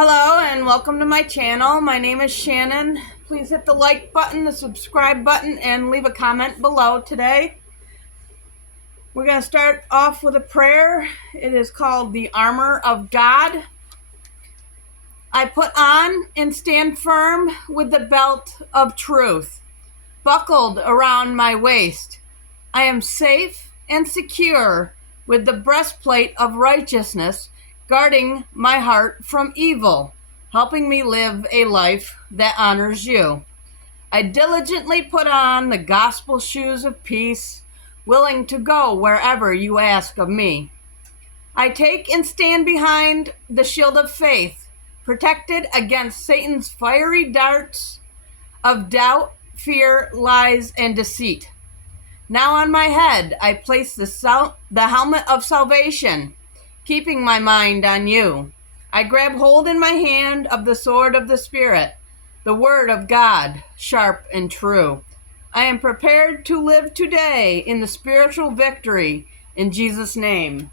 Hello and welcome to my channel. My name is Shannon. Please hit the like button, the subscribe button, and leave a comment below today. We're going to start off with a prayer. It is called the Armor of God. I put on and stand firm with the belt of truth, buckled around my waist. I am safe and secure with the breastplate of righteousness guarding my heart from evil, helping me live a life that honors you. I diligently put on the gospel shoes of peace, willing to go wherever you ask of me. I take and stand behind the shield of faith, protected against Satan's fiery darts of doubt, fear, lies, and deceit. Now on my head I place the helmet of salvation, keeping my mind on you. I grab hold in my hand of the sword of the Spirit, the word of God, sharp and true. I am prepared to live today in the spiritual victory in Jesus' name.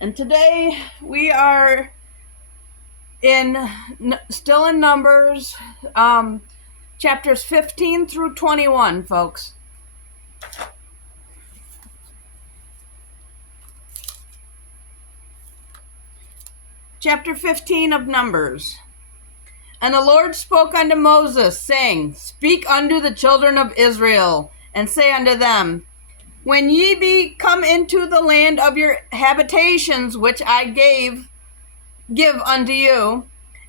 And today we are still in Numbers, chapters 15 through 21, folks. Chapter 15 of Numbers. And the Lord spoke unto Moses, saying, Speak unto the children of Israel, and say unto them, When ye be come into the land of your habitations, which I give unto you,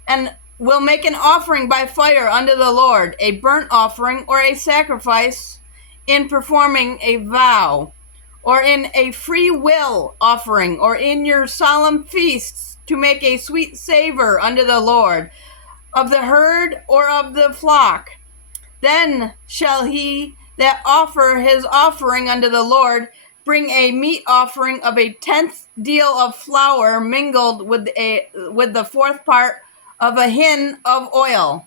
and will make an offering by fire unto the Lord, a burnt offering or a sacrifice, in performing a vow, or in a free will offering, or in your solemn feasts, to make a sweet savor unto the Lord, of the herd or of the flock. Then shall he that offer his offering unto the Lord bring a meat offering of a tenth deal of flour mingled with the fourth part of a hin of oil,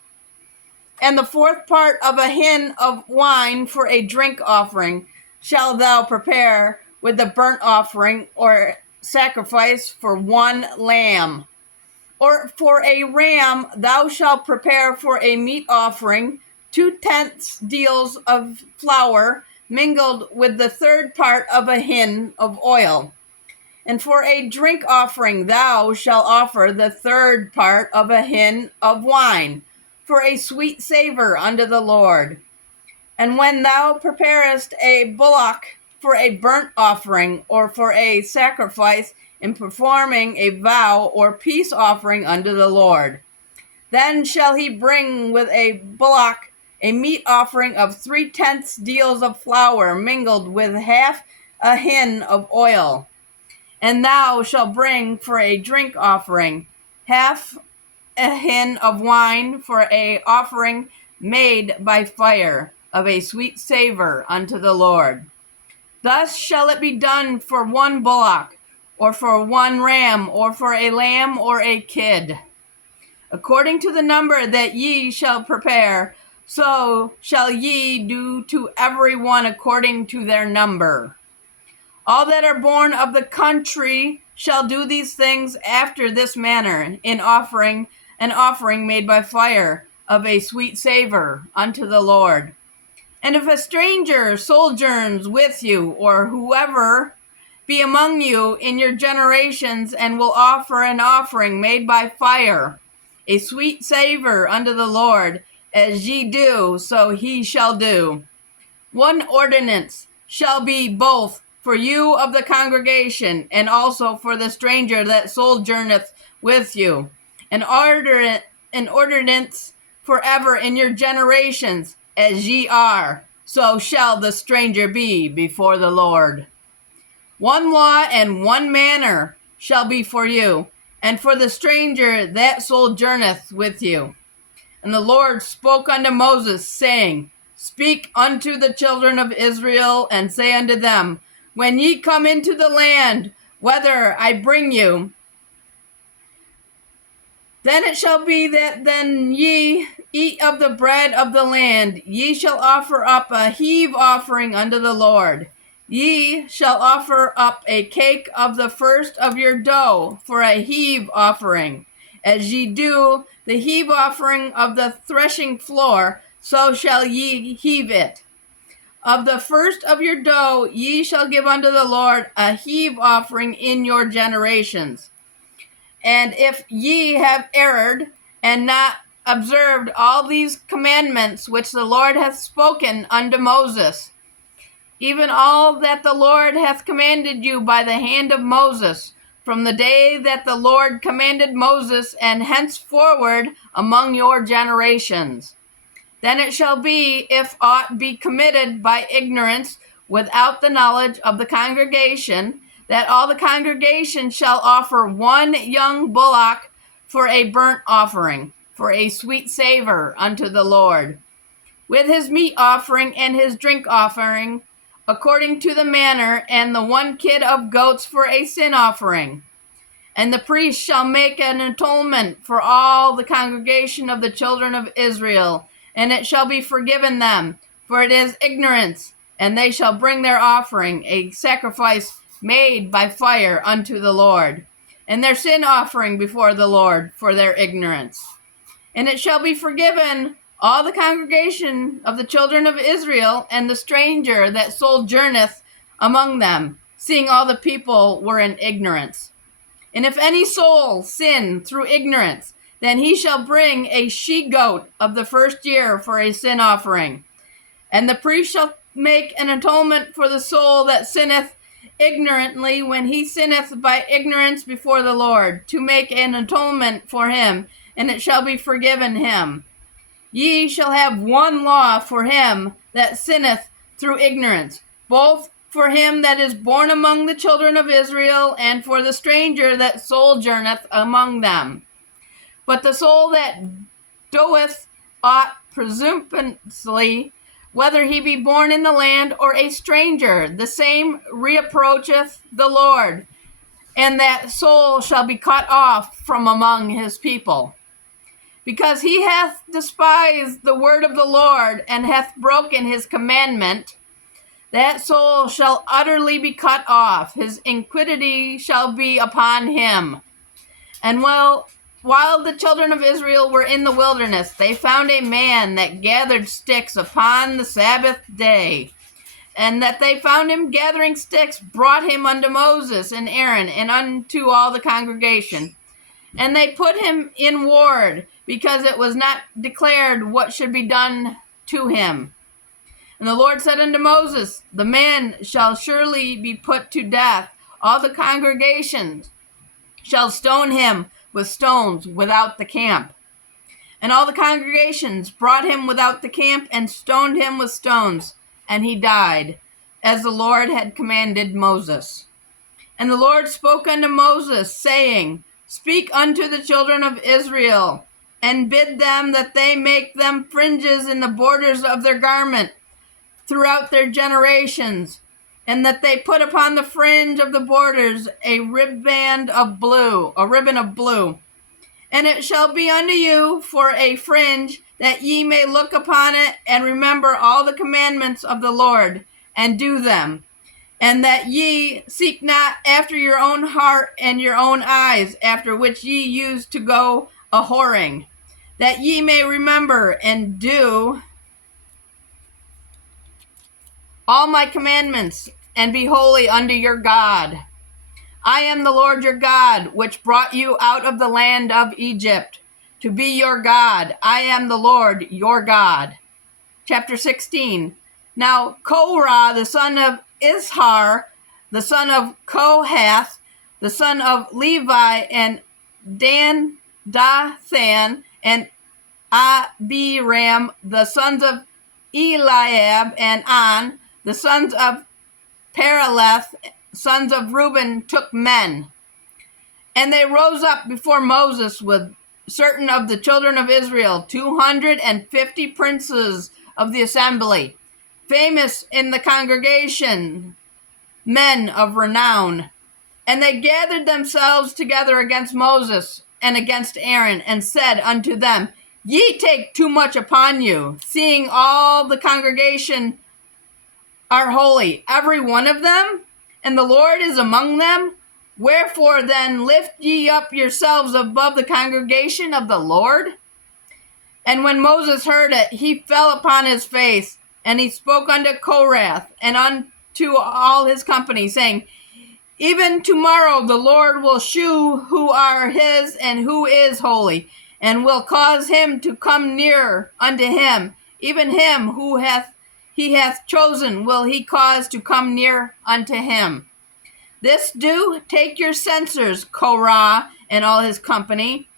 and the fourth part of a hin of wine for a drink offering shalt thou prepare with the burnt offering or sacrifice for one lamb. Or for a ram thou shalt prepare for a meat offering 2/10 deals of flour mingled with the third part of a hin of oil. And for a drink offering thou shalt offer the third part of a hin of wine, for a sweet savor unto the Lord. And when thou preparest a bullock for a burnt offering or for a sacrifice in performing a vow or peace offering unto the Lord, then shall he bring with a bullock a meat offering of 3/10 deals of flour mingled with half a hin of oil. And thou shalt bring for a drink offering half a hin of wine for a offering made by fire of a sweet savor unto the Lord. Thus shall it be done for one bullock, or for one ram, or for a lamb or a kid. According to the number that ye shall prepare, so shall ye do to every one according to their number. All that are born of the country shall do these things after this manner, in offering an offering made by fire of a sweet savor unto the Lord. And if a stranger sojourns with you, or whoever be among you in your generations, and will offer an offering made by fire, a sweet savor unto the Lord, as ye do, so he shall do. One ordinance shall be both for you of the congregation, and also for the stranger that sojourneth with you. An ordinance forever in your generations, as ye are, so shall the stranger be before the Lord. One law and one manner shall be for you, and for the stranger that sojourneth with you. And the Lord spoke unto Moses, saying, Speak unto the children of Israel, and say unto them, When ye come into the land, whither I bring you, then it shall be that then ye eat of the bread of the land, ye shall offer up a heave offering unto the Lord. Ye shall offer up a cake of the first of your dough for a heave offering, As ye do the heave offering of the threshing floor, so shall ye heave it. Of the first of your dough ye shall give unto the Lord a heave offering in your generations. And if ye have erred, and not observed all these commandments which the Lord hath spoken unto Moses, even all that the Lord hath commanded you by the hand of Moses, from the day that the Lord commanded Moses, and henceforward among your generations. Then it shall be, if aught be committed by ignorance without the knowledge of the congregation, that all the congregation shall offer one young bullock for a burnt offering, for a sweet savor unto the Lord, with his meat offering and his drink offering, according to the manner, and the one kid of goats for a sin offering. And the priest shall make an atonement for all the congregation of the children of Israel, and it shall be forgiven them, for it is ignorance. And they shall bring their offering, a sacrifice made by fire unto the Lord, and their sin offering before the Lord for their ignorance. And it shall be forgiven all the congregation of the children of Israel, and the stranger that sojourneth among them, seeing all the people were in ignorance. And if any soul sin through ignorance, then he shall bring a she-goat of the first year for a sin offering. And the priest shall make an atonement for the soul that sinneth ignorantly, when he sinneth by ignorance before the Lord, to make an atonement for him, and it shall be forgiven him. Ye shall have one law for him that sinneth through ignorance, both for him that is born among the children of Israel, and for the stranger that sojourneth among them. But the soul that doeth aught presumptuously, whether he be born in the land or a stranger, the same reproacheth the Lord, and that soul shall be cut off from among his people. Because he hath despised the word of the Lord, and hath broken his commandment, that soul shall utterly be cut off. His iniquity shall be upon him. And while the children of Israel were in the wilderness, they found a man that gathered sticks upon the Sabbath day. And that they found him gathering sticks, brought him unto Moses and Aaron, and unto all the congregation. And they put him in ward, because it was not declared what should be done to him. And the Lord said unto Moses, the man shall surely be put to death. All the congregation shall stone him with stones without the camp. And all the congregations brought him without the camp, and stoned him with stones, and he died, as the Lord had commanded Moses. And the Lord spoke unto Moses, saying, Speak unto the children of Israel, and bid them that they make them fringes in the borders of their garment throughout their generations, and that they put upon the fringe of the borders a ribbon of blue. And it shall be unto you for a fringe, that ye may look upon it, and remember all the commandments of the Lord, and do them. And that ye seek not after your own heart and your own eyes, after which ye used to go a-whoring, that ye may remember and do all my commandments, and be holy unto your God. I am the Lord your God, which brought you out of the land of Egypt, to be your God. I am the Lord your God. Chapter 16. Now Korah, the son of Izhar, the son of Kohath, the son of Levi, and Dan, Dathan, and Abiram, the sons of Eliab, and On, the sons of Pereleth, sons of Reuben, took men. And they rose up before Moses with certain of the children of Israel, 250 princes of the assembly, famous in the congregation, men of renown. And they gathered themselves together against Moses and against Aaron, and said unto them, Ye take too much upon you, seeing all the congregation are holy, every one of them, and the Lord is among them. Wherefore then lift ye up yourselves above the congregation of the Lord? And when Moses heard it, he fell upon his face, and he spoke unto Korath and unto all his company, saying, Even tomorrow the Lord will shew who are his and who is holy, and will cause him to come near unto him. Even him who he hath chosen will he cause to come near unto him. This do, take your censers, Korah and all his company,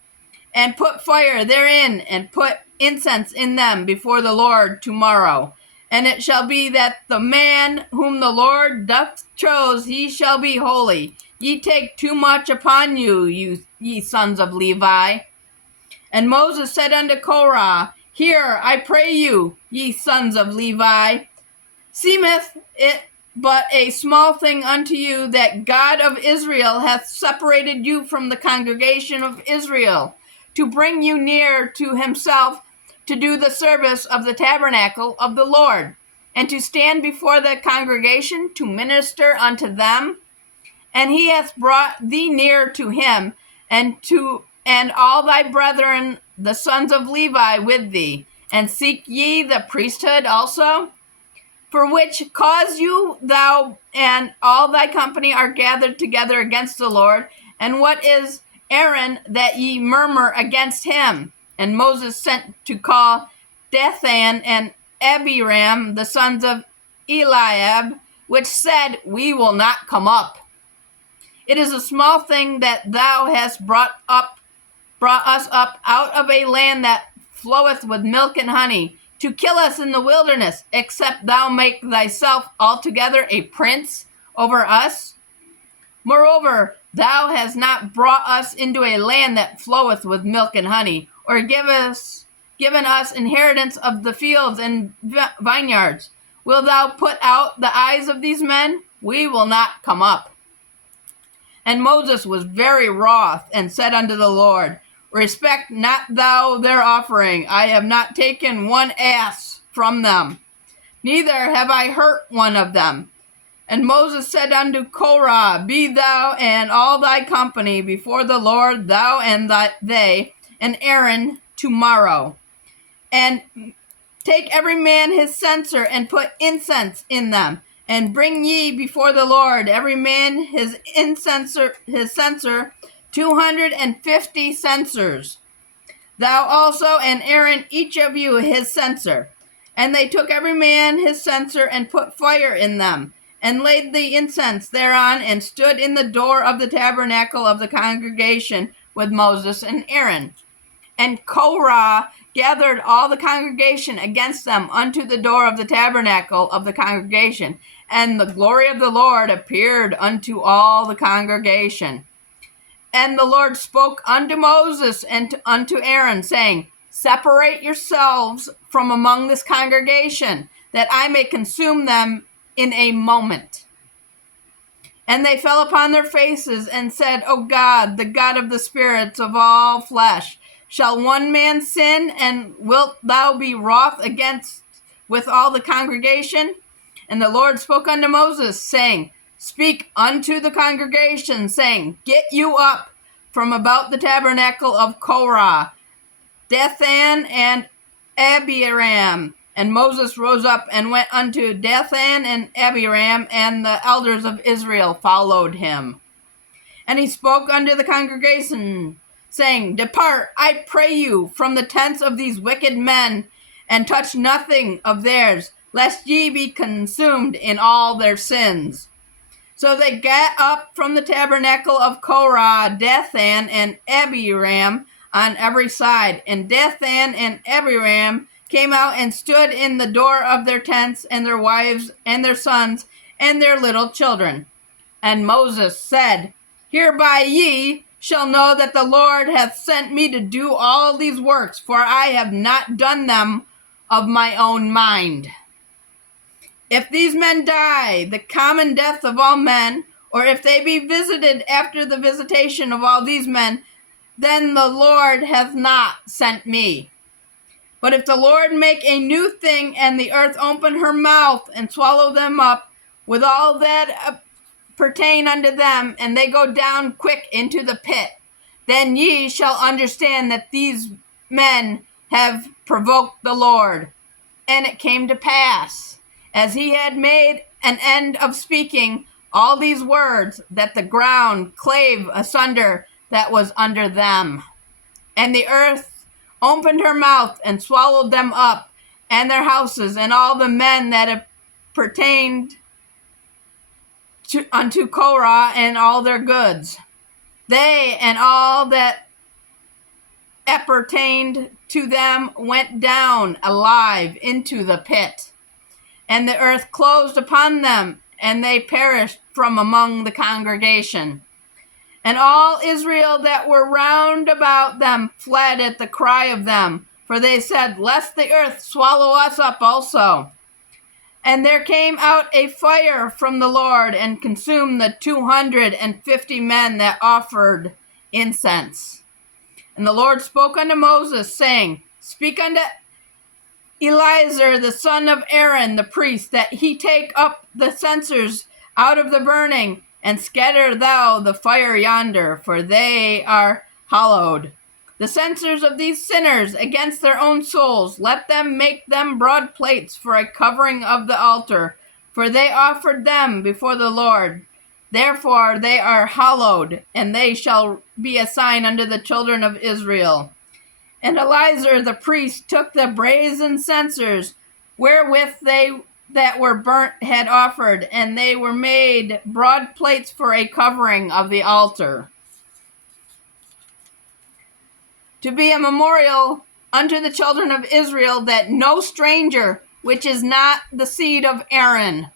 and put fire therein, and put incense in them before the Lord tomorrow. And it shall be that the man whom the Lord doth choose, he shall be holy. Ye take too much upon you, ye sons of Levi. And Moses said unto Korah, Hear, I pray you, ye sons of Levi. Seemeth it but a small thing unto you that God of Israel hath separated you from the congregation of Israel, to bring you near to himself, to do the service of the tabernacle of the Lord, and to stand before the congregation to minister unto them? And he hath brought thee near to him, and all thy brethren, the sons of Levi, with thee. And seek ye the priesthood also? For which cause thou and all thy company are gathered together against the Lord. And what is Aaron that ye murmur against him? And Moses sent to call Dathan and Abiram, the sons of Eliab, which said, We will not come up. It is a small thing that thou hast brought us up out of a land that floweth with milk and honey, to kill us in the wilderness, except thou make thyself altogether a prince over us? Moreover, thou hast not brought us into a land that floweth with milk and honey, or given us inheritance of the fields and vineyards. Wilt thou put out the eyes of these men? We will not come up. And Moses was very wroth, and said unto the Lord, Respect not thou their offering. I have not taken one ass from them, neither have I hurt one of them. And Moses said unto Korah, Be thou and all thy company before the Lord, thou and they, and Aaron tomorrow. And take every man his censer, and put incense in them. And bring ye before the Lord every man his censer, 250 censers. Thou also and Aaron, each of you his censer. And they took every man his censer, and put fire in them, and laid the incense thereon, and stood in the door of the tabernacle of the congregation with Moses and Aaron. And Korah gathered all the congregation against them unto the door of the tabernacle of the congregation, and the glory of the Lord appeared unto all the congregation. And the Lord spoke unto Moses and unto Aaron, saying, Separate yourselves from among this congregation, that I may consume them in a moment. And they fell upon their faces, and said, O God, the God of the spirits of all flesh, shall one man sin, and wilt thou be wroth with all the congregation? And the Lord spoke unto Moses, saying, Speak unto the congregation, saying, Get you up from about the tabernacle of Korah, Dathan and Abiram. And Moses rose up and went unto Dathan and Abiram, and the elders of Israel followed him. And he spoke unto the congregation, saying, Depart, I pray you, from the tents of these wicked men, and touch nothing of theirs, lest ye be consumed in all their sins. So they got up from the tabernacle of Korah, Dathan and Abiram on every side. And Dathan and Abiram came out and stood in the door of their tents, and their wives and their sons and their little children. And Moses said, Hereby ye shall know that the Lord hath sent me to do all these works, for I have not done them of my own mind. If these men die the common death of all men, or if they be visited after the visitation of all these men, then the Lord hath not sent me. But if the Lord make a new thing, and the earth open her mouth, and swallow them up with all that pertain unto them, and they go down quick into the pit, then ye shall understand that these men have provoked the Lord. And it came to pass, as he had made an end of speaking all these words, that the ground clave asunder that was under them. And the earth opened her mouth and swallowed them up, and their houses, and all the men that pertained unto Korah, and all their goods. They and all that appertained to them went down alive into the pit. And the earth closed upon them, and they perished from among the congregation. And all Israel that were round about them fled at the cry of them, for they said, lest the earth swallow us up also. And there came out a fire from the Lord, and consumed the 250 men that offered incense. And the Lord spoke unto Moses, saying, speak unto Eleazar the son of Aaron the priest, that he take up the censers out of the burning, and scatter thou the fire yonder, for they are hallowed. The censers of these sinners against their own souls, let them make them broad plates for a covering of the altar, for they offered them before the Lord. Therefore they are hallowed, and they shall be a sign unto the children of Israel. And Eleazar the priest took the brazen censers, wherewith they that were burnt had offered, and they were made broad plates for a covering of the altar, to be a memorial unto the children of Israel, that no stranger, which is not the seed of Aaron,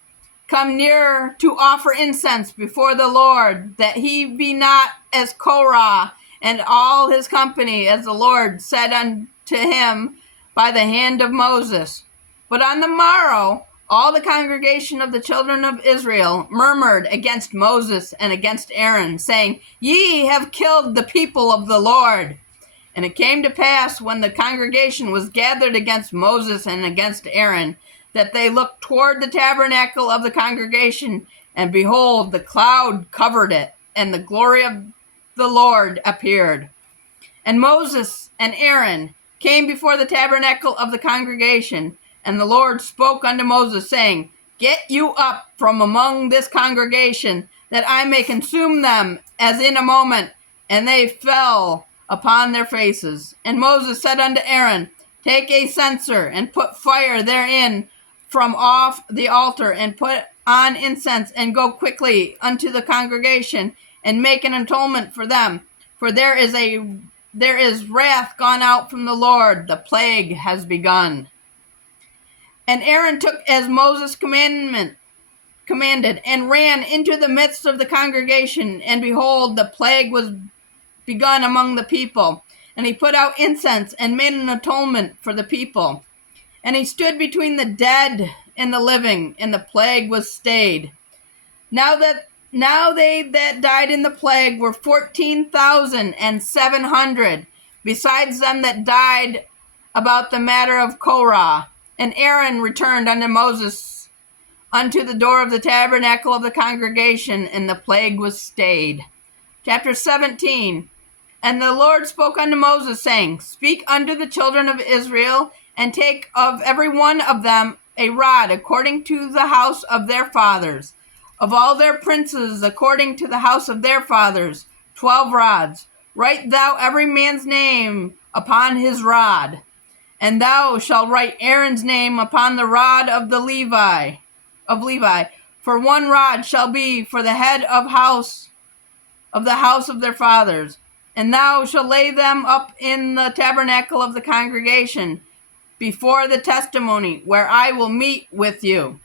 come near to offer incense before the Lord, that he be not as Korah and all his company, as the Lord said unto him by the hand of Moses. But on the morrow, all the congregation of the children of Israel murmured against Moses and against Aaron, saying, Ye have killed the people of the Lord. And it came to pass, when the congregation was gathered against Moses and against Aaron, that they looked toward the tabernacle of the congregation, and behold, the cloud covered it, and the glory of the Lord appeared. And Moses and Aaron came before the tabernacle of the congregation, and the Lord spoke unto Moses, saying, Get you up from among this congregation, that I may consume them as in a moment. And they fell upon their faces. And Moses said unto Aaron, Take a censer, and put fire therein from off the altar, and put on incense, and go quickly unto the congregation, and make an atonement for them. For there is wrath gone out from the Lord, the plague has begun. And Aaron took as Moses commanded, and ran into the midst of the congregation, and behold, the plague was begun among the people. And he put out incense, and made an atonement for the people. And he stood between the dead and the living, and the plague was stayed. Now they that died in the plague were 14,700, besides them that died about the matter of Korah. And Aaron returned unto Moses unto the door of the tabernacle of the congregation, and the plague was stayed. Chapter 17. And the Lord spoke unto Moses, saying, Speak unto the children of Israel, and take of every one of them a rod according to the house of their fathers. Of all their princes according to the house of their fathers, 12 rods. Write thou every man's name upon his rod. And thou shalt write Aaron's name upon the rod of Levi. For one rod shall be for the head of the house of their fathers. And thou shalt lay them up in the tabernacle of the congregation, before the testimony, where I will meet with you.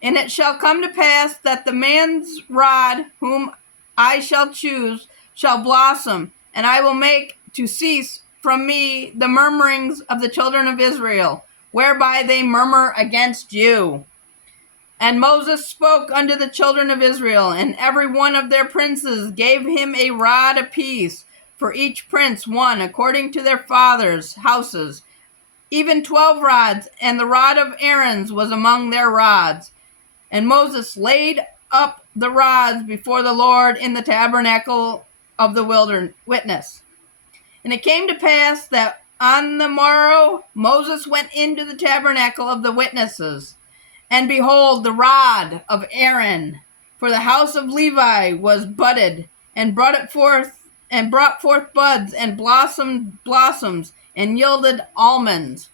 And it shall come to pass that the man's rod whom I shall choose shall blossom, and I will make to cease from me the murmurings of the children of Israel, whereby they murmur against you. And Moses spoke unto the children of Israel, and every one of their princes gave him a rod apiece, for each prince one, according to their fathers' houses, even 12 rods, and the rod of Aaron's was among their rods. And Moses laid up the rods before the Lord in the tabernacle of the witness. And it came to pass that on the morrow Moses went into the tabernacle of the witnesses, and behold, the rod of Aaron for the house of Levi was budded, and brought forth buds, and blossoms, and yielded almonds.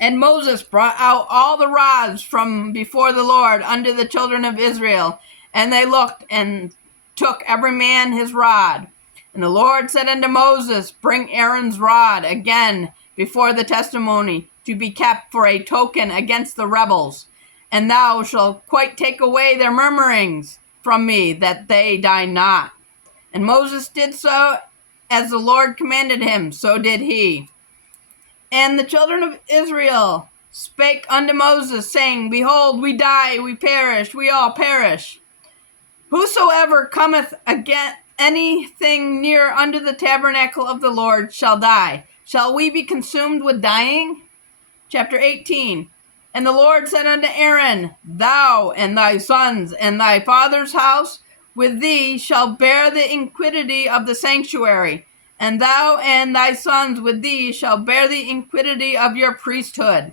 And Moses brought out all the rods from before the Lord unto the children of Israel, and they looked, and took every man his rod. And the Lord said unto Moses, Bring Aaron's rod again before the testimony, to be kept for a token against the rebels. And thou shalt quite take away their murmurings from me, that they die not. And Moses did so as the Lord commanded him, so did he. And the children of Israel spake unto Moses, saying, Behold, we die, we perish, we all perish. Whosoever cometh against anything near unto the tabernacle of the Lord shall die. Shall we be consumed with dying? Chapter 18. And the Lord said unto Aaron, Thou and thy sons and thy father's house with thee shall bear the iniquity of the sanctuary, and thou and thy sons with thee shall bear the iniquity of your priesthood.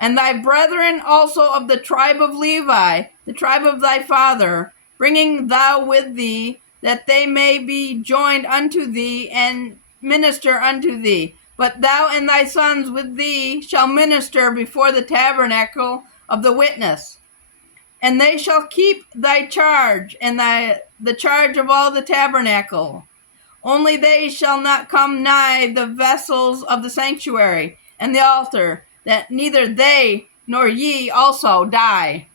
And thy brethren also of the tribe of Levi, the tribe of thy father, bringing thou with thee, that they may be joined unto thee and minister unto thee. But thou and thy sons with thee shall minister before the tabernacle of the witness. And they shall keep thy charge, and the charge of all the tabernacle. Only they shall not come nigh the vessels of the sanctuary and the altar, that neither they nor ye also die.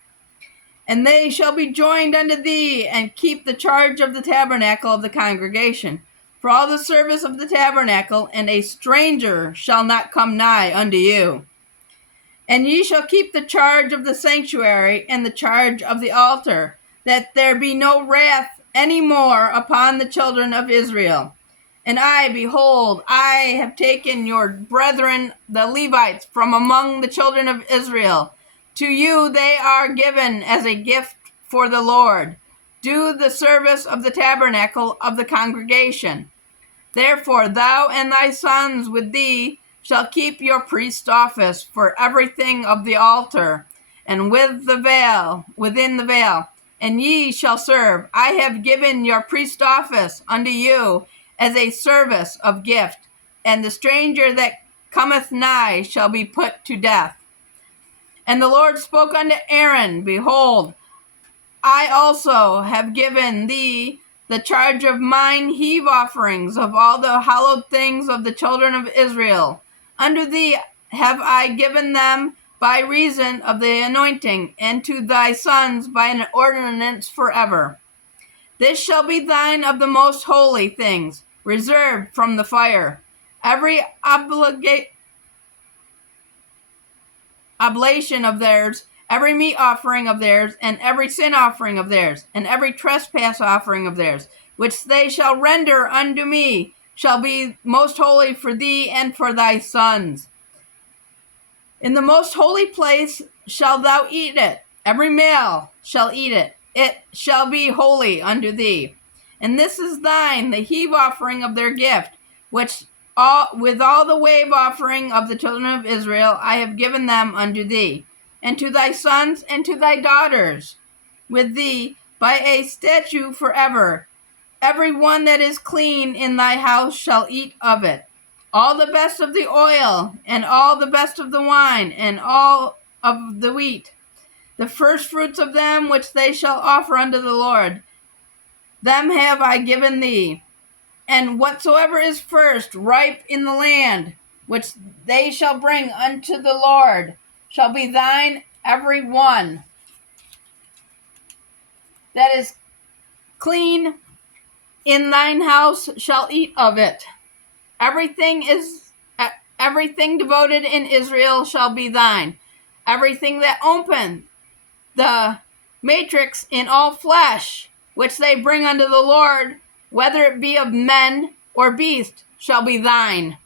And they shall be joined unto thee, and keep the charge of the tabernacle of the congregation, for all the service of the tabernacle, and a stranger shall not come nigh unto you. And ye shall keep the charge of the sanctuary, and the charge of the altar, that there be no wrath any more upon the children of Israel. And I, behold, I have taken your brethren the Levites from among the children of Israel. To you they are given as a gift for the Lord. Do the service of the tabernacle of the congregation. Therefore thou and thy sons with thee shall keep your priest's office for everything of the altar, and with the veil, within the veil, and ye shall serve. I have given your priest's office unto you as a service of gift, and the stranger that cometh nigh shall be put to death. And the Lord spoke unto Aaron, Behold, I also have given thee the charge of mine heave offerings of all the hallowed things of the children of Israel. Unto thee have I given them by reason of the anointing, and to thy sons by an ordinance forever. This shall be thine of the most holy things, reserved from the fire. Every oblation of theirs, every meat offering of theirs, and every sin offering of theirs, and every trespass offering of theirs, which they shall render unto me, shall be most holy for thee and for thy sons. In the most holy place shalt thou eat it. Every male shall eat it. It shall be holy unto thee. And this is thine, the heave offering of their gift, which with all the wave offering of the children of Israel I have given them unto thee, and to thy sons and to thy daughters with thee by a statute forever. Every one that is clean in thy house shall eat of it. All the best of the oil, and all the best of the wine, and all of the wheat, the first fruits of them which they shall offer unto the Lord, them have I given thee. And whatsoever is first ripe in the land, which they shall bring unto the Lord, shall be thine. Every one that is clean in thine house shall eat of it. Everything devoted in Israel shall be thine. Everything that opened the matrix in all flesh, which they bring unto the Lord, whether it be of men or beast, shall be thine.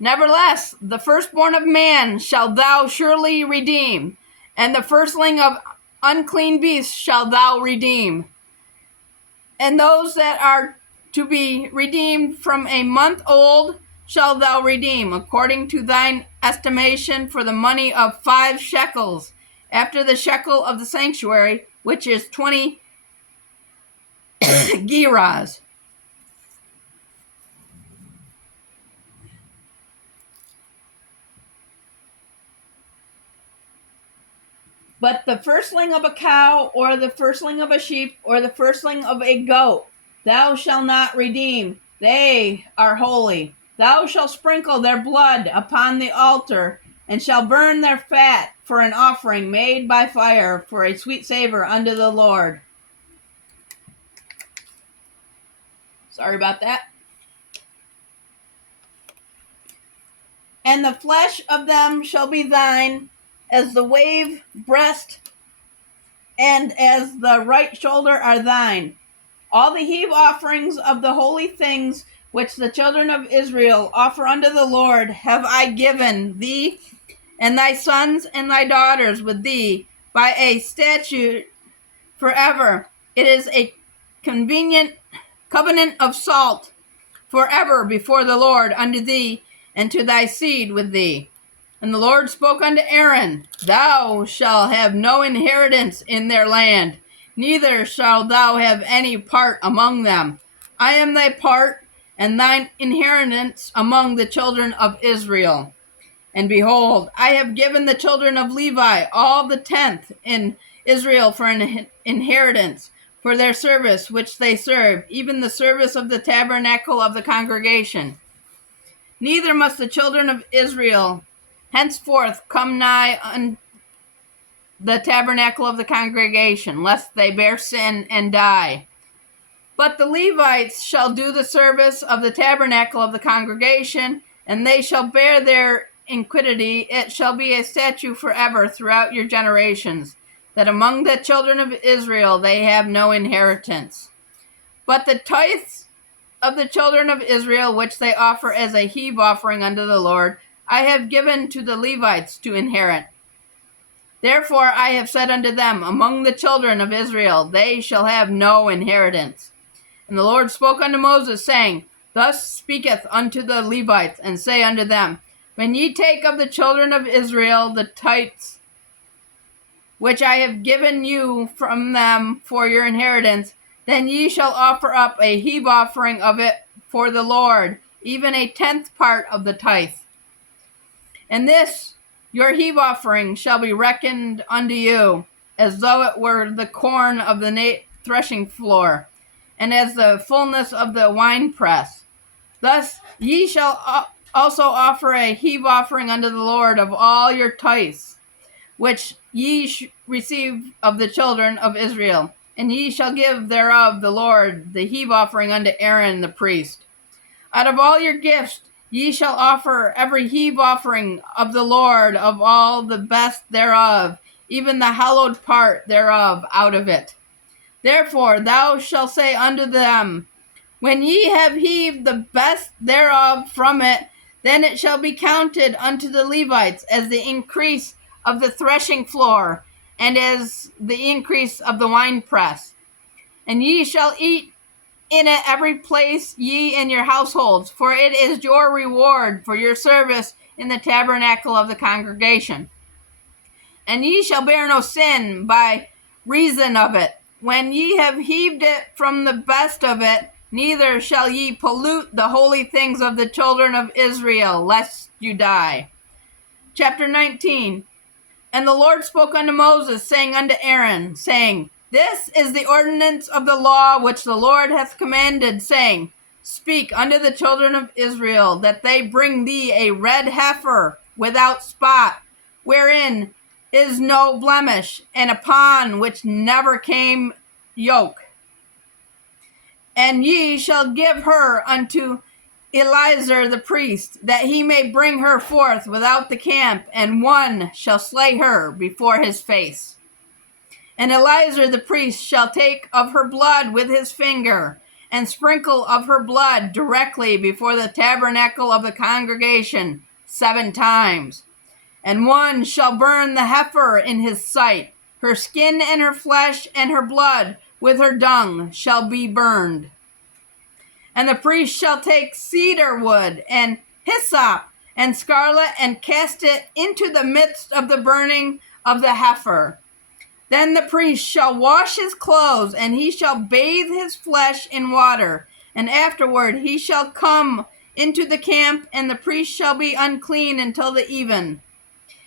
Nevertheless, the firstborn of man shalt thou surely redeem, and the firstling of unclean beasts shalt thou redeem. And those that are to be redeemed from a month old shalt thou redeem, according to thine estimation, for the money of 5 shekels, after the shekel of the sanctuary, which is 20 gerahs. But the firstling of a cow, or the firstling of a sheep, or the firstling of a goat, thou shalt not redeem. They are holy. Thou shalt sprinkle their blood upon the altar, and shalt burn their fat for an offering made by fire, for a sweet savor unto the Lord. Sorry about that. And the flesh of them shall be thine, as the wave breast and as the right shoulder are thine. All the heave offerings of the holy things which the children of Israel offer unto the Lord have I given thee, and thy sons and thy daughters with thee, by a statute forever. It is a convenient covenant of salt forever before the Lord unto thee, and to thy seed with thee. And the Lord spoke unto Aaron, Thou shalt have no inheritance in their land, neither shalt thou have any part among them. I am thy part, and thine inheritance among the children of Israel. And behold, I have given the children of Levi all the 10th in Israel for an inheritance, for their service which they serve, even the service of the tabernacle of the congregation. Neither must the children of Israel henceforth come nigh on the tabernacle of the congregation, lest they bear sin and die. But the Levites shall do the service of the tabernacle of the congregation, and they shall bear their iniquity. It shall be a statute forever throughout your generations, that among the children of Israel they have no inheritance. But the tithes of the children of Israel, which they offer as a heave offering unto the Lord, I have given to the Levites to inherit. Therefore I have said unto them, among the children of Israel they shall have no inheritance. And the Lord spoke unto Moses, saying, Thus speaketh unto the Levites, and say unto them, When ye take of the children of Israel the tithes, which I have given you from them for your inheritance, then ye shall offer up a heave offering of it for the Lord, even a 10th part of the tithe. And this your heave offering shall be reckoned unto you, as though it were the corn of the threshing floor, and as the fullness of the winepress. Thus ye shall also offer a heave offering unto the Lord of all your tithes, which ye receive of the children of Israel. And ye shall give thereof the Lord the heave offering unto Aaron the priest. Out of all your gifts ye shall offer every heave offering of the Lord of all the best thereof, even the hallowed part thereof out of it. Therefore thou shalt say unto them, When ye have heaved the best thereof from it, then it shall be counted unto the Levites as the increase of the threshing floor, and as the increase of the winepress. And ye shall eat in it every place ye and your households, for it is your reward for your service in the tabernacle of the congregation. And ye shall bear no sin by reason of it, when ye have heaved it from the best of it, neither shall ye pollute the holy things of the children of Israel, lest you die. Chapter 19. And the Lord spoke unto Moses, saying unto Aaron, saying, This is the ordinance of the law which the Lord hath commanded, saying, Speak unto the children of Israel, that they bring thee a red heifer without spot, wherein is no blemish, and upon which never came yoke. And ye shall give her unto Eleazar the priest, that he may bring her forth without the camp, and one shall slay her before his face. And Eleazar the priest shall take of her blood with his finger, and sprinkle of her blood directly before the tabernacle of the congregation 7 times. And one shall burn the heifer in his sight, Her skin and her flesh and her blood with her dung shall be burned. And the priest shall take cedar wood and hyssop and scarlet and cast it into the midst of the burning of the heifer. Then the priest shall wash his clothes, and he shall bathe his flesh in water, and afterward he shall come into the camp, and the priest shall be unclean until the even.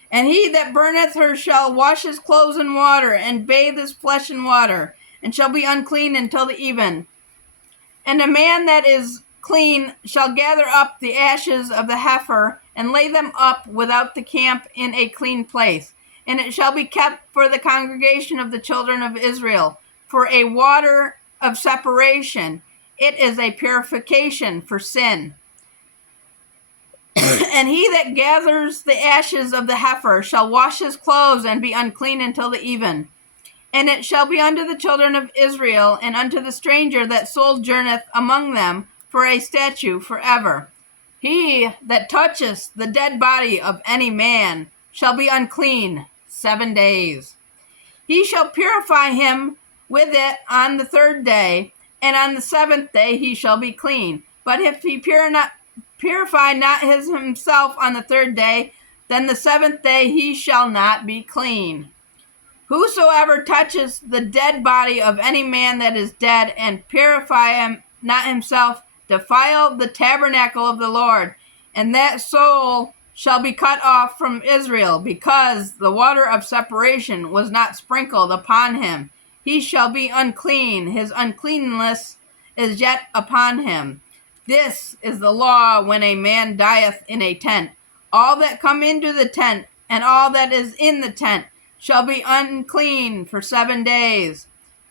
And he that burneth her shall wash his clothes in water, and bathe his flesh in water, and shall be unclean until the even. And a man that is clean shall gather up the ashes of the heifer, and lay them up without the camp in a clean place. And it shall be kept for the congregation of the children of Israel, for a water of separation. It is a purification for sin. And he that gathers the ashes of the heifer shall wash his clothes and be unclean until the even. And it shall be unto the children of Israel and unto the stranger that sojourneth among them for a statute forever. He that toucheth the dead body of any man shall be unclean 7 days. He shall purify him with it on the 3rd day, and on the 7th day he shall be clean. But if he purify not himself on the 3rd day, then the 7th day he shall not be clean. Whosoever touches the dead body of any man that is dead, and purify him not himself, defile the tabernacle of the Lord, and that soul shall be cut off from Israel, because the water of separation was not sprinkled upon him. He shall be unclean, his uncleanness is yet upon him. This is the law when a man dieth in a tent. All that come into the tent, and all that is in the tent, shall be unclean for 7 days.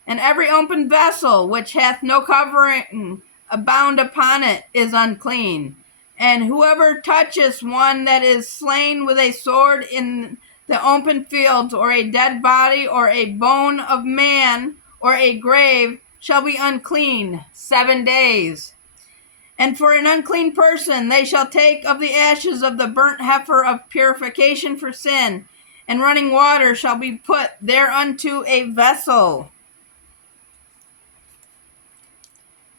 And every open vessel which hath no covering bound upon it is unclean. And whoever touches one that is slain with a sword in the open fields, or a dead body, or a bone of man, or a grave, shall be unclean 7 days. And for an unclean person they shall take of the ashes of the burnt heifer of purification for sin, and running water shall be put thereunto a vessel.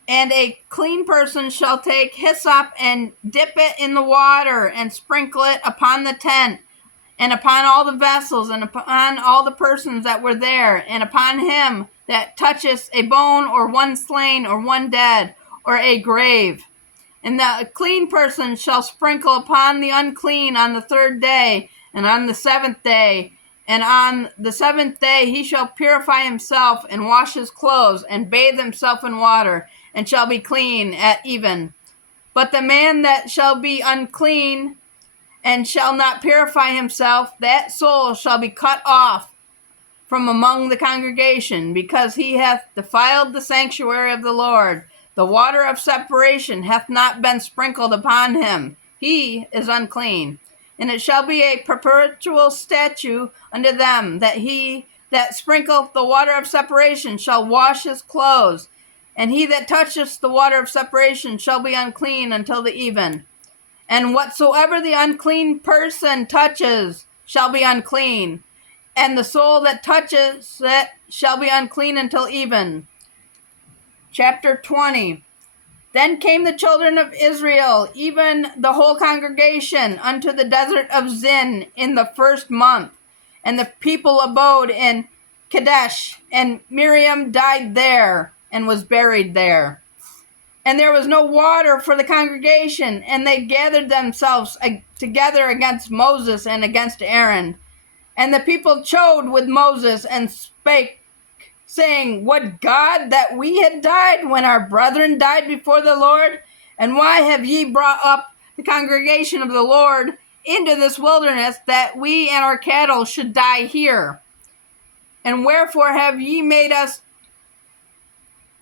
And a clean person shall take hyssop and dip it in the water, and sprinkle it upon the tent, and upon all the vessels, and upon all the persons that were there, and upon him that toucheth a bone, or one slain, or one dead, or a grave. And the clean person shall sprinkle upon the unclean on the 3rd day, and on the 7th day. And on the 7th day he shall purify himself, and wash his clothes, and bathe himself in water, and shall be clean at even. But the man that shall be unclean, and shall not purify himself, that soul shall be cut off from among the congregation, because he hath defiled the sanctuary of the Lord. The water of separation hath not been sprinkled upon him. He is unclean. And it shall be a perpetual statute unto them, that he that sprinkleth the water of separation shall wash his clothes. And he that toucheth the water of separation shall be unclean until the even. And whatsoever the unclean person touches shall be unclean. And the soul that touches it shall be unclean until even. Chapter 20. Then came the children of Israel, even the whole congregation, unto the desert of Zin in the 1st month. And the people abode in Kadesh, and Miriam died there, and was buried there. And there was no water for the congregation, and they gathered themselves together against Moses and against Aaron. And the people chode with Moses, and spake, saying, Would God that we had died when our brethren died before the Lord? And why have ye brought up the congregation of the Lord into this wilderness, that we and our cattle should die here? And wherefore have ye made us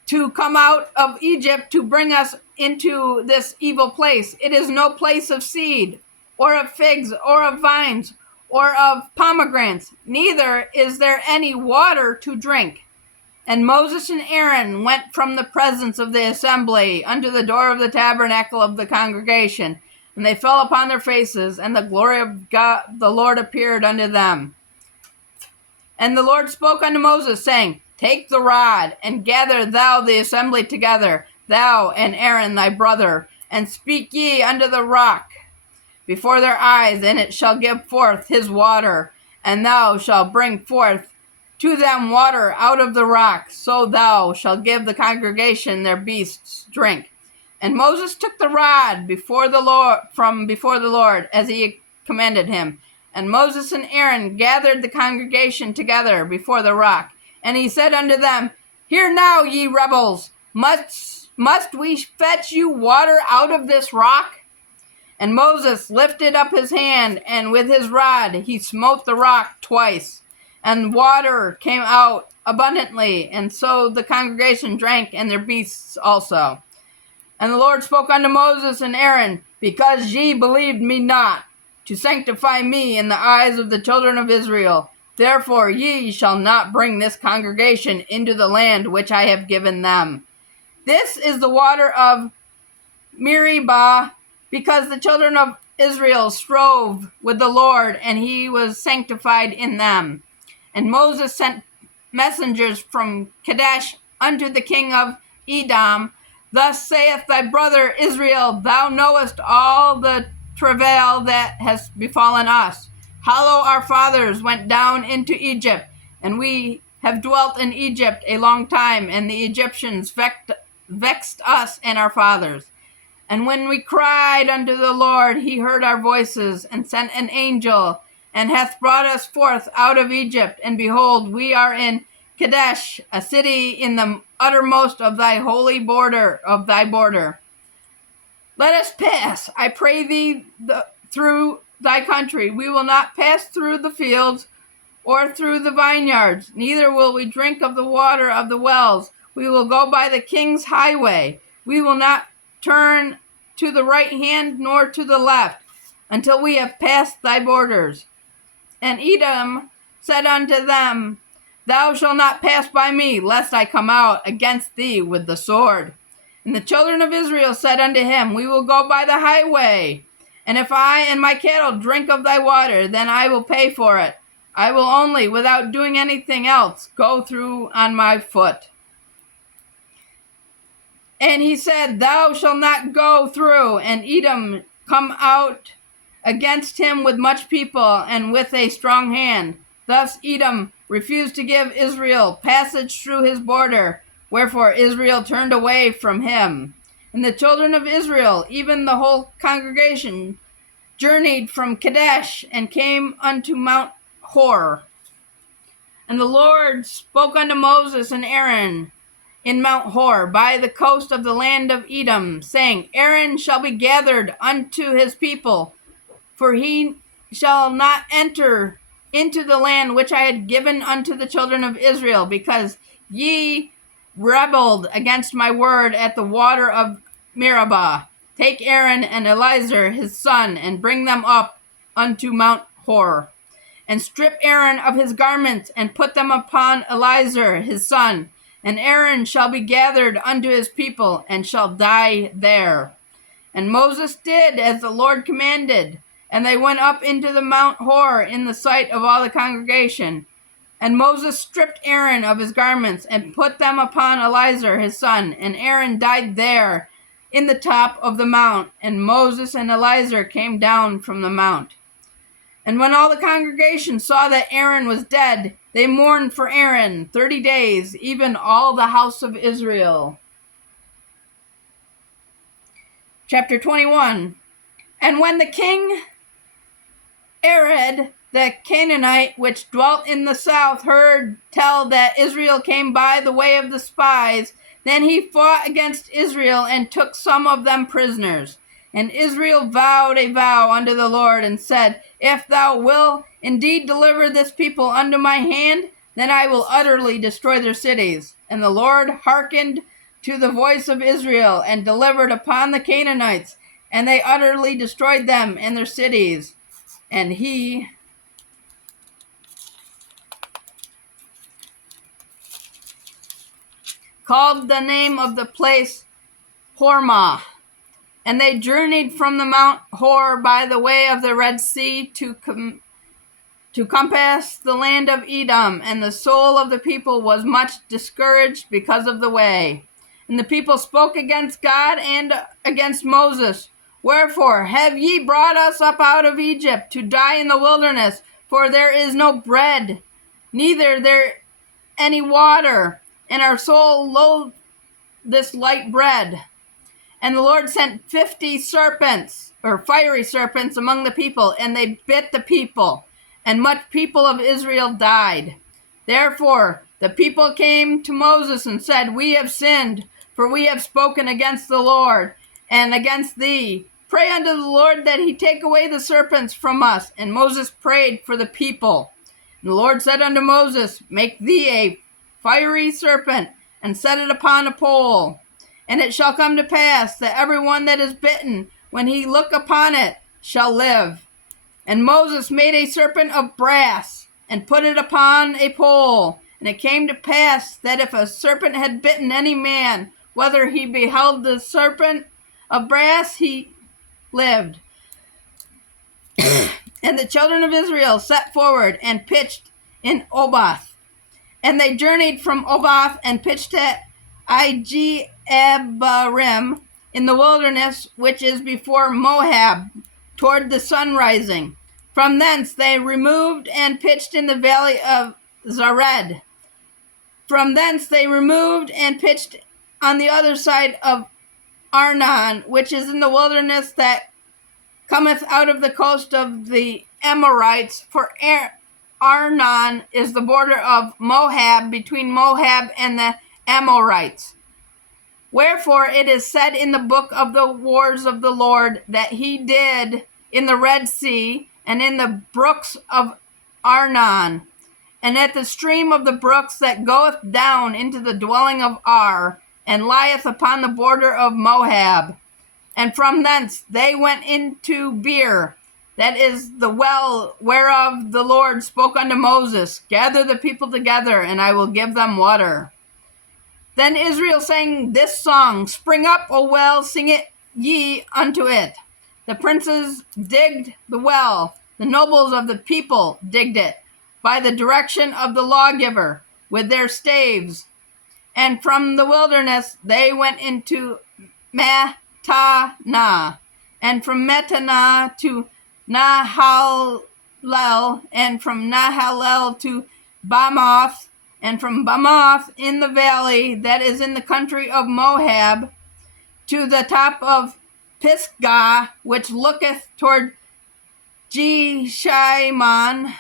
to come out of Egypt to bring us into this evil place? It is no place of seed, or of figs, or of vines, or of pomegranates, neither is there any water to drink. And Moses and Aaron went from the presence of the assembly unto the door of the tabernacle of the congregation, and they fell upon their faces, and the glory of God the Lord appeared unto them. And the Lord spoke unto Moses, saying, Take the rod, and gather thou the assembly together, thou and Aaron thy brother, and speak ye unto the rock before their eyes, and it shall give forth his water, and thou shalt bring forth to them water out of the rock, so thou shalt give the congregation their beasts drink. And Moses took the rod from before the Lord, as he commanded him. And Moses and Aaron gathered the congregation together before the rock. And he said unto them, Hear now, ye rebels, must we fetch you water out of this rock? And Moses lifted up his hand, and with his rod he smote the rock twice, and water came out abundantly, and so the congregation drank, and their beasts also. And the Lord spoke unto Moses and Aaron, Because ye believed me not, to sanctify me in the eyes of the children of Israel, therefore ye shall not bring this congregation into the land which I have given them. This is the water of Meribah, because the children of Israel strove with the Lord, and he was sanctified in them. And Moses sent messengers from Kadesh unto the king of Edom. Thus saith thy brother Israel, Thou knowest all the travail that has befallen us. Hallo, our fathers went down into Egypt, and we have dwelt in Egypt a long time, and the Egyptians vexed us and our fathers. And when we cried unto the Lord, he heard our voices, and sent an angel, and hath brought us forth out of Egypt. And behold, we are in Kadesh, a city in the uttermost of thy holy border, Let us pass, I pray thee, through thy country. We will not pass through the fields or through the vineyards, neither will we drink of the water of the wells. We will go by the king's highway. We will not turn to the right hand nor to the left, until we have passed thy borders. And Edom said unto them, Thou shalt not pass by me, lest I come out against thee with the sword. And the children of Israel said unto him, We will go by the highway, and if I and my cattle drink of thy water, then I will pay for it. I will only, without doing anything else, go through on my foot. And he said, Thou shalt not go through. And Edom come out against him with much people and with a strong hand. Thus Edom refused to give Israel passage through his border, wherefore Israel turned away from him. And the children of Israel, even the whole congregation, journeyed from Kadesh and came unto Mount Hor. And the Lord spoke unto Moses and Aaron in Mount Hor, by the coast of the land of Edom, saying, Aaron shall be gathered unto his people, for he shall not enter into the land which I had given unto the children of Israel, because ye rebelled against my word at the water of Meribah. Take Aaron and Eleazar his son, and bring them up unto Mount Hor, and strip Aaron of his garments, and put them upon Eleazar his son. And Aaron shall be gathered unto his people, and shall die there. And Moses did as the Lord commanded, and they went up into the Mount Hor in the sight of all the congregation. And Moses stripped Aaron of his garments, and put them upon Eleazar his son, and Aaron died there in the top of the mount, and Moses and Eleazar came down from the mount. And when all the congregation saw that Aaron was dead, they mourned for Aaron 30 days, even all the house of Israel. Chapter 21. And when the king Arad, the Canaanite, which dwelt in the south, heard tell that Israel came by the way of the spies, then he fought against Israel and took some of them prisoners. And Israel vowed a vow unto the Lord, and said, If thou wilt indeed deliver this people unto my hand, then I will utterly destroy their cities. And the Lord hearkened to the voice of Israel, and delivered upon the Canaanites, and they utterly destroyed them and their cities. And he called the name of the place Hormah. And they journeyed from the Mount Hor by the way of the Red Sea to to compass the land of Edom, and the soul of the people was much discouraged because of the way. And the people spoke against God and against Moses. Wherefore have ye brought us up out of Egypt to die in the wilderness? For there is no bread, neither there any water, and our soul loathed this light bread. And the Lord sent 50 serpents, or fiery serpents, among the people, and they bit the people, and much people of Israel died. Therefore the people came to Moses and said, We have sinned, for we have spoken against the Lord and against thee. Pray unto the Lord that he take away the serpents from us. And Moses prayed for the people. And the Lord said unto Moses, Make thee a fiery serpent, and set it upon a pole. And it shall come to pass that every one that is bitten, when he look upon it, shall live. And Moses made a serpent of brass, and put it upon a pole. And it came to pass that if a serpent had bitten any man, whether he beheld the serpent of brass, he lived. And the children of Israel set forward and pitched in Oboth. And they journeyed from Oboth and pitched at Ijeabarim in the wilderness, which is before Moab, toward the sun rising. From thence they removed and pitched in the valley of Zared. From thence they removed and pitched on the other side of Arnon, which is in the wilderness that cometh out of the coast of the Amorites, for Arnon is the border of Moab, between Moab and the Amorites. Wherefore it is said in the book of the wars of the Lord that he did in the Red Sea and in the brooks of Arnon, and at the stream of the brooks that goeth down into the dwelling of Ar, and lieth upon the border of Moab. And from thence they went into Beer, that is the well whereof the Lord spoke unto Moses, Gather the people together, and I will give them water. Then Israel sang this song, Spring up, O well, sing it ye unto it. The princes digged the well, the nobles of the people digged it, by the direction of the lawgiver, with their staves. And from the wilderness they went into Mattanah, and from Mattanah to Nahalel, and from Nahalel to Bamoth, and from Bamoth in the valley that is in the country of Moab, to the top of Pisgah, which looketh toward Jeshimon.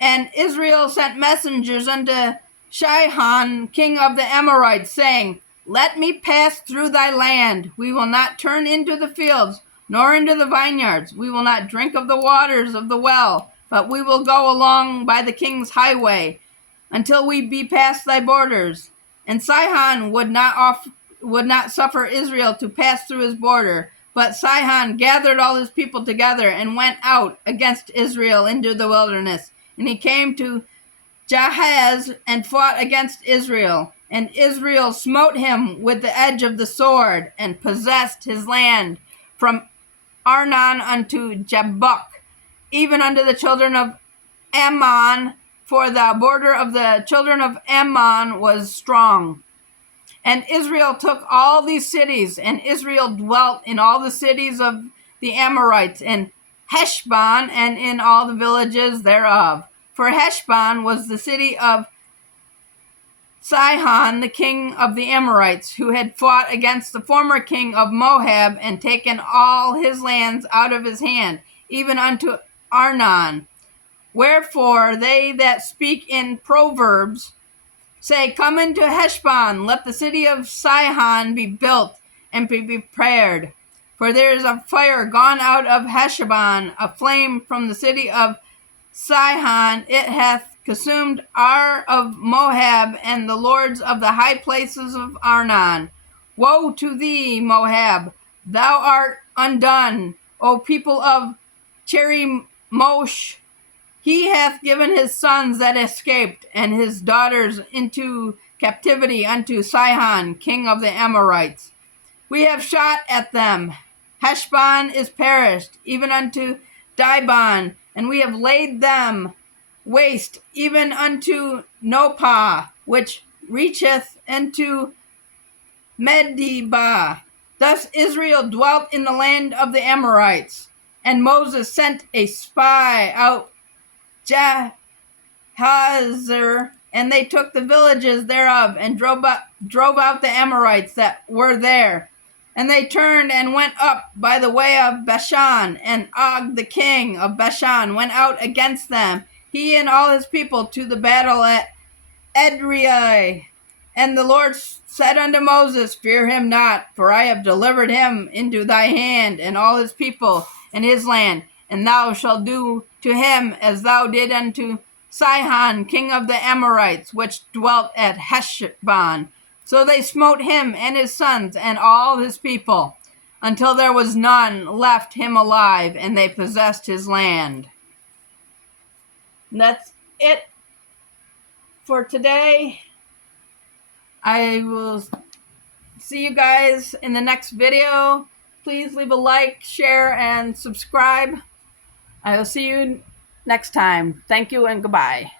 And Israel sent messengers unto Sihon, king of the Amorites, saying, Let me pass through thy land. We will not turn into the fields, nor into the vineyards. We will not drink of the waters of the well, but we will go along by the king's highway, until we be past thy borders. And Sihon would not suffer Israel to pass through his border. But Sihon gathered all his people together and went out against Israel into the wilderness. And he came to Jahaz and fought against Israel. And Israel smote him with the edge of the sword, and possessed his land from Arnon unto Jabbok, even unto the children of Ammon, for the border of the children of Ammon was strong. And Israel took all these cities, and Israel dwelt in all the cities of the Amorites, in Heshbon, and in all the villages thereof. For Heshbon was the city of Sihon, the king of the Amorites, who had fought against the former king of Moab, and taken all his lands out of his hand, even unto Arnon. Wherefore they that speak in Proverbs say, Come into Heshbon, let the city of Sihon be built, and be prepared. For there is a fire gone out of Heshbon, a flame from the city of Sihon. It hath consumed Ar of Moab, and the lords of the high places of Arnon. Woe to thee, Moab! Thou art undone, O people of Cherimosh! He hath given his sons that escaped, and his daughters into captivity unto Sihon, king of the Amorites. We have shot at them. Heshbon is perished, even unto Dibon, and we have laid them waste, even unto Nopah, which reacheth into Medeba. Thus Israel dwelt in the land of the Amorites. And Moses sent a spy out Jahazer, and they took the villages thereof, and drove out the Amorites that were there. And they turned and went up by the way of Bashan, and Og the king of Bashan went out against them, he and all his people, to the battle at Edrei. And the Lord said unto Moses, Fear him not, for I have delivered him into thy hand, and all his people, and his land. And thou shalt do to him as thou did unto Sihon, king of the Amorites, which dwelt at Heshbon. So they smote him and his sons and all his people, until there was none left him alive, and they possessed his land. And that's it for today. I will see you guys in the next video. Please leave a like, share, and subscribe. I will see you next time. Thank you and goodbye.